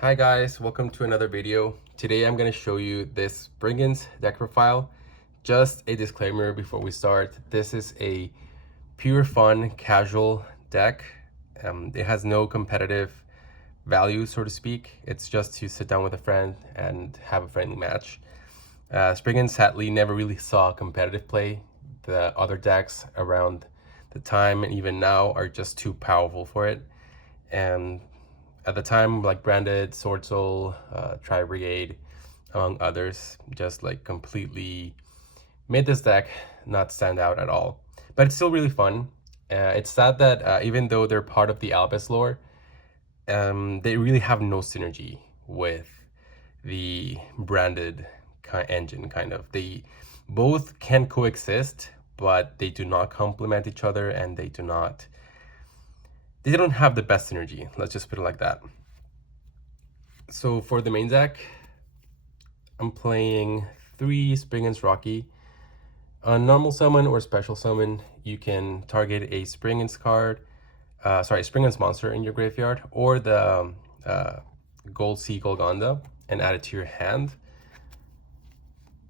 Hi guys, welcome to another video. Today I'm going to show you this Springans deck profile. Just a disclaimer before we start, this is a pure fun casual deck. It has no competitive value, so to speak. It's just to sit down with a friend and have a friendly match. Springans sadly never really saw competitive play. The other decks around the time and even now are just too powerful for it. And at the time, like Branded, Sword Soul, Tri Brigade, among others, just like completely made this deck not stand out at all. But it's still really fun. It's sad that even though they're part of the Albus lore, they really have no synergy with the Branded engine, kind of. They both can coexist, but they do not complement each other, and they don't have the best synergy. Let's just put it like that. So for the main deck, I'm playing 3 Springans Rocky. On normal summon or special summon, you can target a Springans Springans monster in your graveyard, or the Gold Sea Golgonda, and add it to your hand.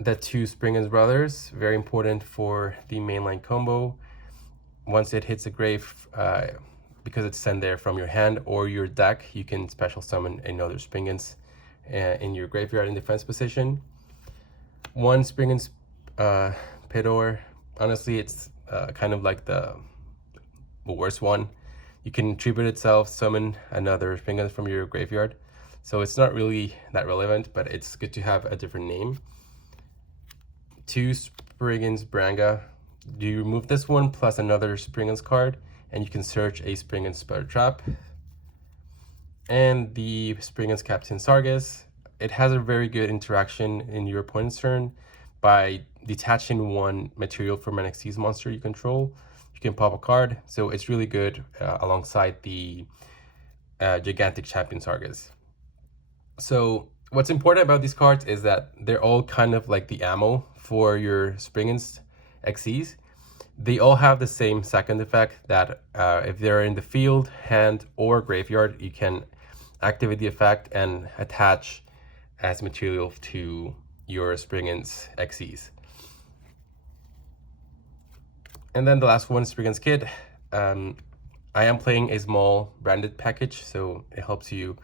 The 2 Springans Brothers, very important for the mainline combo. Once it hits the grave, because it's sent there from your hand or your deck, you can special summon another Springans in your graveyard in defense position. 1 Springans Pidor, honestly, it's kind of like the worst one. You can tribute itself, summon another Springans from your graveyard. So it's not really that relevant, but it's good to have a different name. 2 Springans Branga. You remove this one plus another Springans card, and you can search a Springans Spell Trap. And the Springans Captain Sargas. It has a very good interaction in your opponent's turn. By detaching 1 material from an Xyz monster you control, you can pop a card. So it's really good alongside the Gigantic Champion Sargas. So what's important about these cards is that they're all kind of like the ammo for your Springans Xyz. They all have the same second effect, that if they're in the field, hand, or graveyard, you can activate the effect and attach as material to your Springans Xyz. And then the last one, Springans Kid. I am playing a small branded package, so it helps you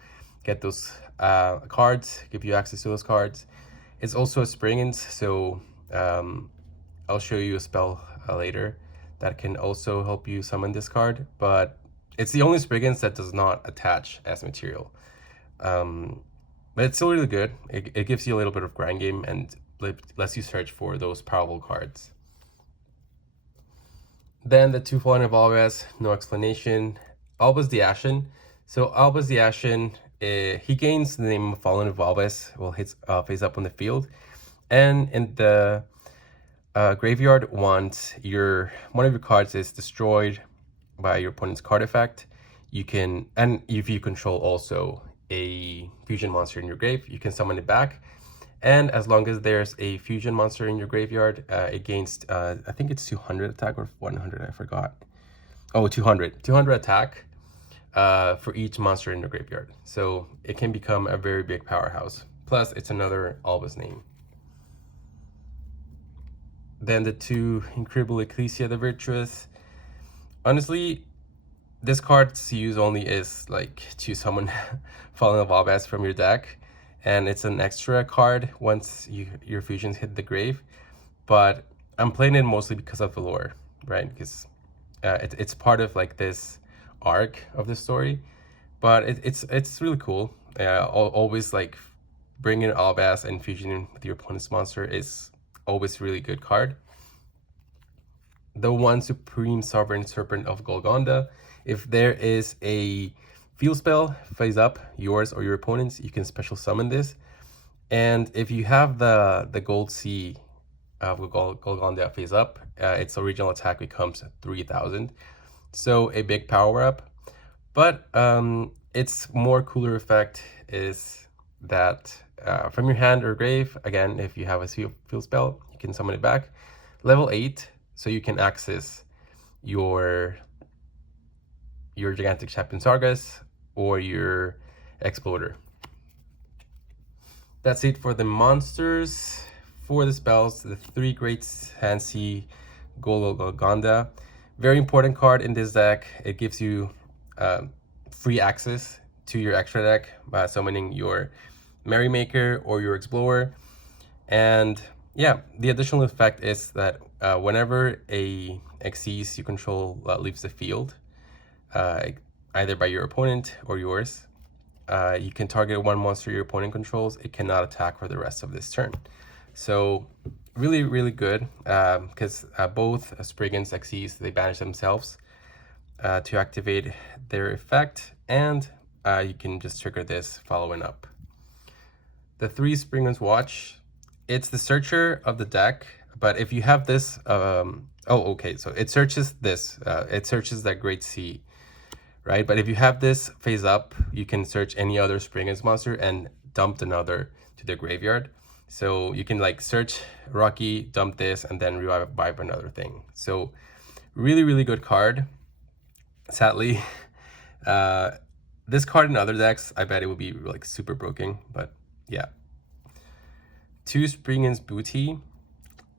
get those cards, give you access to those cards. It's also a Springans, so I'll show you a spell later that can also help you summon this card, but it's the only Springans that does not attach as material. But it's still really good. It gives you a little bit of grind game and lets you search for those powerful cards. Then the 2 Fallen Evolves, no explanation. Albus the Ashen. So Albus the Ashen, he gains the name of Fallen Evolves while hits face up on the field, and in the graveyard, once one of your cards is destroyed by your opponent's card effect, you can, and if you control also a fusion monster in your grave, you can summon it back. And as long as there's a fusion monster in your graveyard, it gains I think it's 200 attack or 100, I forgot. Oh, 200 attack for each monster in the graveyard. So it can become a very big powerhouse. Plus it's another Albus name. Then the 2 Incredible Ecclesia the Virtuous. Honestly, this card's use only is like to summon Fallen Evolves from your deck, and it's an extra card once your fusions hit the grave. But I'm playing it mostly because of the lore, right? Because it's part of like this arc of the story. But it's really cool. Always like bringing Albas and fusioning with your opponent's monster is always really good card. The 1 Supreme Sovereign Serpent of Golgonda. If there is a field spell face up, yours or your opponent's, you can special summon this. And if you have the Gold Sea of Golgonda face up, its original attack becomes 3000. So a big power up. But its more cooler effect is that from your hand or grave, again, if you have a field spell, you can summon it back. Level 8, so you can access your Gigantic Champion Sargas or your Exploder. That's it for the monsters. For the spells, the 3 Great Hansi Golgonda. Very important card in this deck. It gives you free access to your extra deck by summoning your Merrymaker or your Explorer. And yeah, the additional effect is that whenever a Xyz you control leaves the field, either by your opponent or yours, you can target one monster your opponent controls. It cannot attack for the rest of this turn. So really, really good, because both Springans Xyz, they banish themselves to activate their effect, and you can just trigger this following up. The 3 Springans Watch, it's the searcher of the deck, but if you have this, so it searches this, it searches that Great Sea, right? But if you have this phase up, you can search any other Springans monster and dump another to the graveyard. So you can like search Rocky, dump this, and then revive another thing. So really, really good card. Sadly, this card in other decks, I bet it would be like super broken, but yeah. 2 Springans Booty.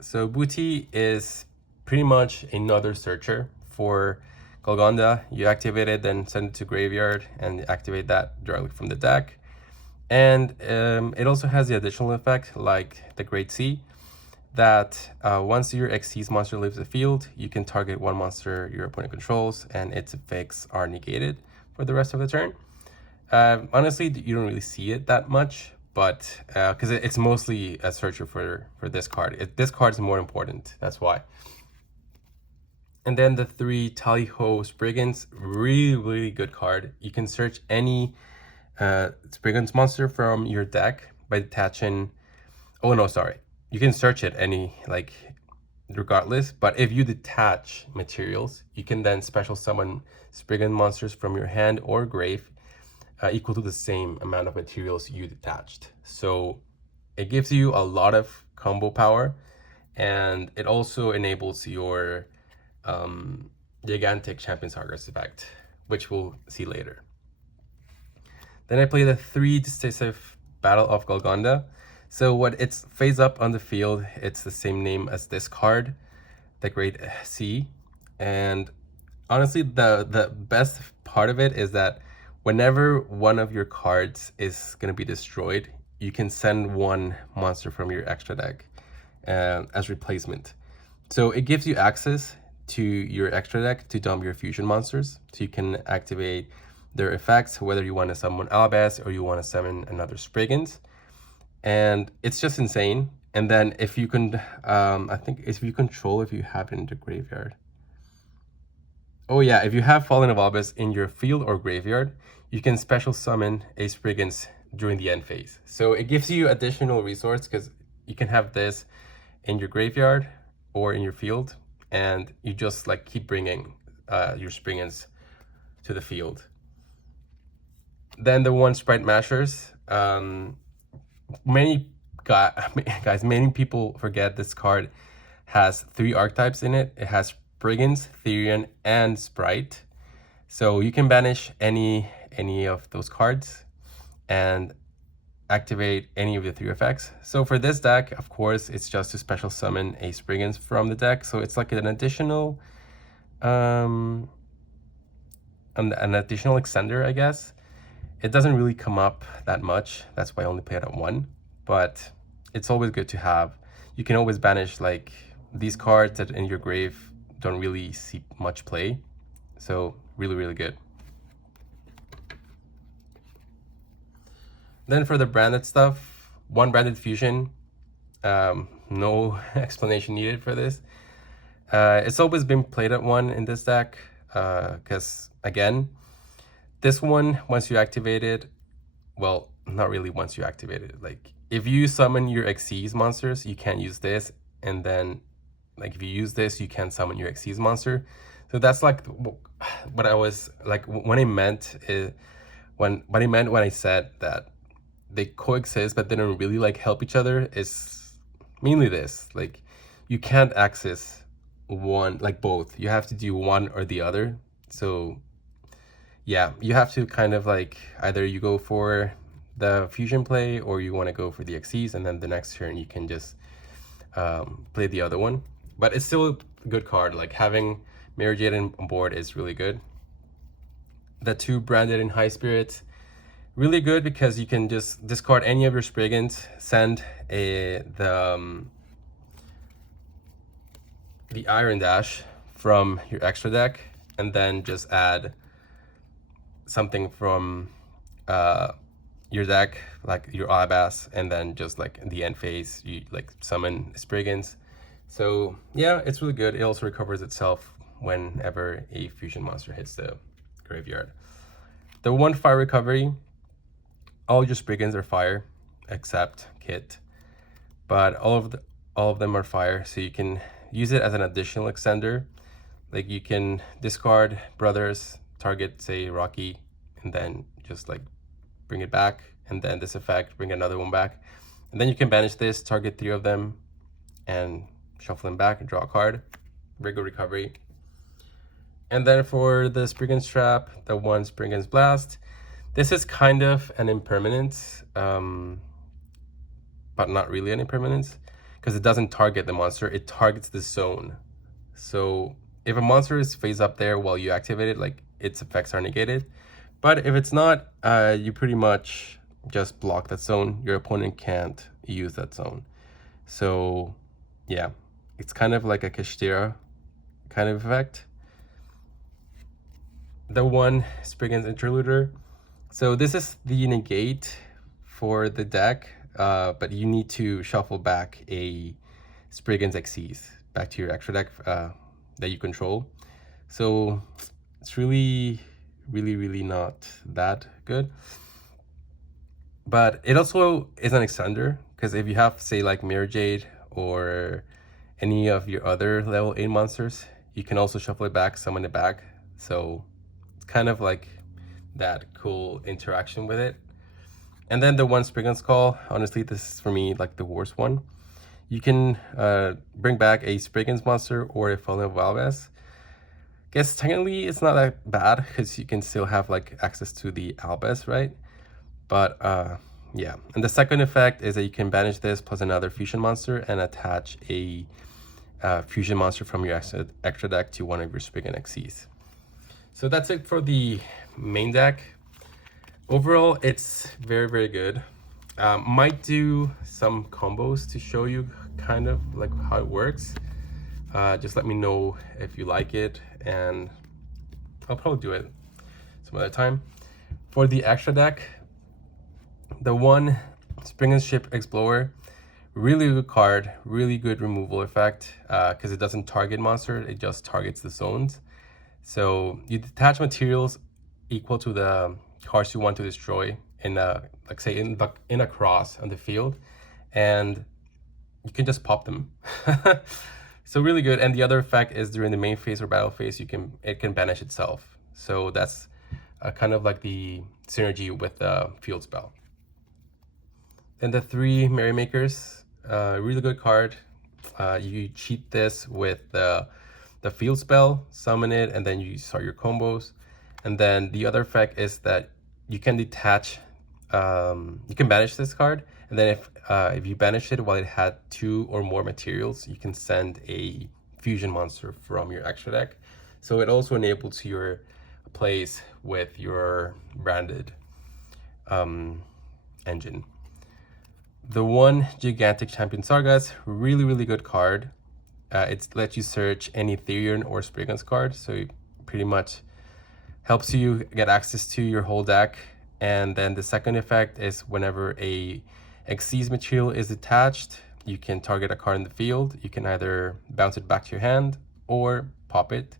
So Booty is pretty much another searcher for Golgonda. You activate it, then send it to graveyard and activate that directly from the deck. And it also has the additional effect, like the Great Sea, that once your Xyz monster leaves the field, you can target one monster your opponent controls, and its effects are negated for the rest of the turn. Honestly, you don't really see it that much, but because it's mostly a searcher for this card. This card is more important, that's why. And then the 3 Tally-Ho Springans, really, really good card. You can search any Springans monster from your deck by detaching, you can search it regardless, but if you detach materials, you can then special summon Spriggan monsters from your hand or grave equal to the same amount of materials you detached. So it gives you a lot of combo power, and it also enables your gigantic Champion Sagas effect, which we'll see later. Then I play the 3 Decisive Battle of Golgonda. So what it's phase up on the field, it's the same name as this card, the Great Sea. And honestly, the best part of it is that whenever one of your cards is going to be destroyed, you can send one monster from your extra deck as replacement. So it gives you access to your extra deck to dump your fusion monsters. So you can activate their effects, whether you want to summon Albaz or you want to summon another Spriggans. And it's just insane. And then if you can, I think if you control, if you have it in the graveyard. Oh yeah, if you have Fallen of Albaz in your field or graveyard, you can special summon a Spriggans during the end phase. So it gives you additional resource because you can have this in your graveyard or in your field, and you just like keep bringing your Spriggans to the field. Then the 1 Sprite Mashers. Many people forget this card has 3 archetypes in it. It has Spriggans, Therian, and Sprite. So you can banish any of those cards and activate any of the 3 effects. So for this deck, of course, it's just to special summon a Spriggans from the deck. So it's like an additional an additional extender, I guess. It doesn't really come up that much. That's why I only play it at 1. But it's always good to have. You can always banish like these cards that in your grave don't really see much play. So really, really good. Then for the branded stuff, 1 branded fusion. No explanation needed for this. It's always been played at 1 in this deck because, again, this one, once you activate it, well, not really once you activate it. Like, if you summon your Xyz monsters, you can't use this. And then, like, if you use this, you can't summon your Xyz monster. So that's like what I was, like, what I meant when I said that they coexist, but they don't really, like, help each other is mainly this. Like, you can't access one, like, both. You have to do one or the other. So yeah, you have to kind of like either you go for the fusion play, or you want to go for the Xyz, and then the next turn you can just play the other one. But it's still a good card. Like having Mirror Jade on board is really good. The 2 Branded in High Spirits, really good because you can just discard any of your Springans, send the Iron Dash from your extra deck, and then just add something from your deck, like your Alabas, and then just like in the end phase you like summon Springans. So yeah, it's really good. It also recovers itself whenever a fusion monster hits the graveyard. The 1 fire recovery, all your Springans are fire except Kit, but all of them are fire, so you can use it as an additional extender. Like you can discard brothers, target say Rocky, and then just like bring it back, and then this effect, bring another one back, and then you can banish this, target 3 of them, and shuffle them back and draw a card. Very good recovery. And then for the Springans Trap, the 1 Springans Blast, this is kind of an impermanence, but not really an impermanence, because it doesn't target the monster, it targets the zone. So if a monster is face up there while you activate it, like its effects are negated. But if it's not, you pretty much just block that zone. Your opponent can't use that zone. So yeah, it's kind of like a Kashtira kind of effect. The 1 Spriggan's Interluder. So this is the negate for the deck, but you need to shuffle back a Spriggan's Xyz back to your extra deck that you control. So it's really not that good. But it also is an extender, because if you have, say, like Mirror Jade or any of your other level 8 monsters, you can also shuffle it back, summon it back. So it's kind of like that cool interaction with it. And then the 1 Springans Call, honestly, this is for me like the worst one. You can bring back a Springans monster or a Fallen Valves. Guess technically it's not that bad, because you can still have like access to the Albes, right? But yeah, and the second effect is that you can banish this plus another fusion monster and attach a fusion monster from your extra deck to one of your Springan Xyz. So that's it for the main deck. Overall, it's very good. Might do some combos to show you kind of like how it works. Just let me know if you like it, and I'll probably do it some other time. For the extra deck, the 1 Springan Ship Explorer, really good card, really good removal effect, because it doesn't target monster, it just targets the zones. So you detach materials equal to the cards you want to destroy in a, like say in a cross on the field, and you can just pop them. So really good. And the other effect is during the main phase or battle phase, it can banish itself. So that's kind of like the synergy with the field spell. Then the 3 Merrymakers, really good card. You cheat this with the field spell, summon it, and then you start your combos. And then the other effect is that you can detach, you can banish this card, and then if you banish it while it had 2 or more materials, you can send a fusion monster from your extra deck. So it also enables your plays with your branded engine. The 1 Gigantic Champion Sargas, really good card. It lets you search any Therian or Springans card, so it pretty much helps you get access to your whole deck. And then the second effect is whenever a Xyz material is attached, you can target a card in the field. You can either bounce it back to your hand or pop it.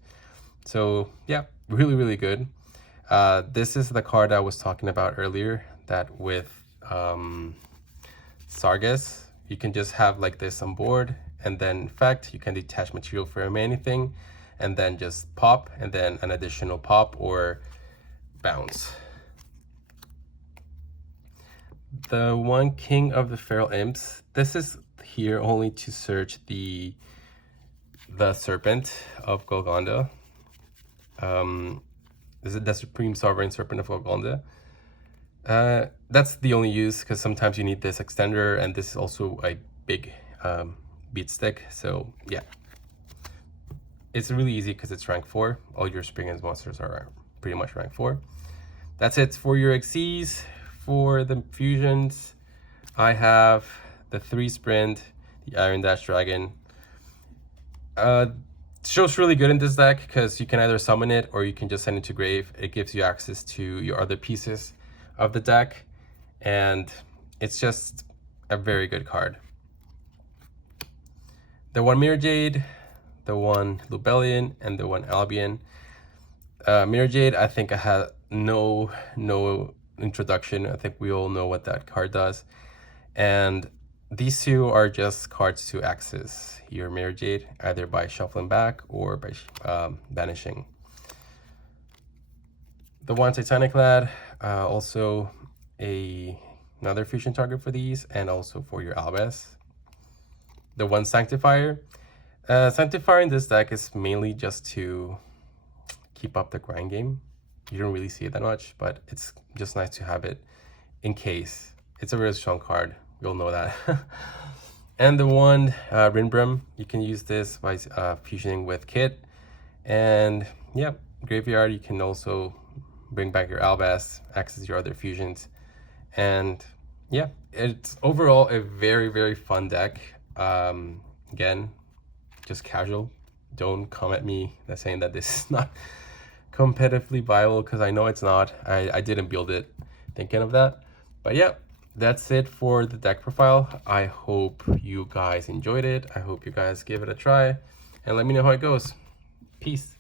So yeah, really good. This is the card I was talking about earlier, that with Sargas, you can just have like this on board, and then in fact you can detach material from anything and then just pop, and then an additional pop or bounce. The 1 King of the Feral Imps, this is here only to search the Serpent of Golgonda. This is the Supreme Sovereign Serpent of Golgonda. That's the only use, because sometimes you need this extender, and this is also a big beat stick. So yeah, it's really easy because it's rank 4. All your Springans monsters are pretty much rank 4. That's it for your XCs. For the fusions, I have the 3 Sprint, the Iron Dash Dragon. Shows really good in this deck because you can either summon it or you can just send it to grave. It gives you access to your other pieces of the deck, and it's just a very good card. The 1 Mirror Jade, the 1 Lubellion, and the 1 Albion. Mirror Jade, I think I had no introduction. I think we all know what that card does. And these two are just cards to access your Mirror Jade, either by shuffling back or by banishing. The 1 Titanic Lad, also another fusion target for these, and also for your Albas. The 1 Sanctifier. Sanctifier in this deck is mainly just to keep up the grind game. You don't really see it that much, but it's just nice to have it in case. It's a really strong card. You'll know that. And the 1 Rinbrim, you can use this by fusioning with Kit. And yeah, graveyard, you can also bring back your Albas, access your other fusions. And yeah, it's overall a very fun deck. Again, just casual. Don't come at me saying that this is not competitively viable, because I know it's not. I didn't build it thinking of that. But yeah, that's it for the deck profile. I hope you guys enjoyed it. I hope you guys give it a try, and let me know how it goes. Peace.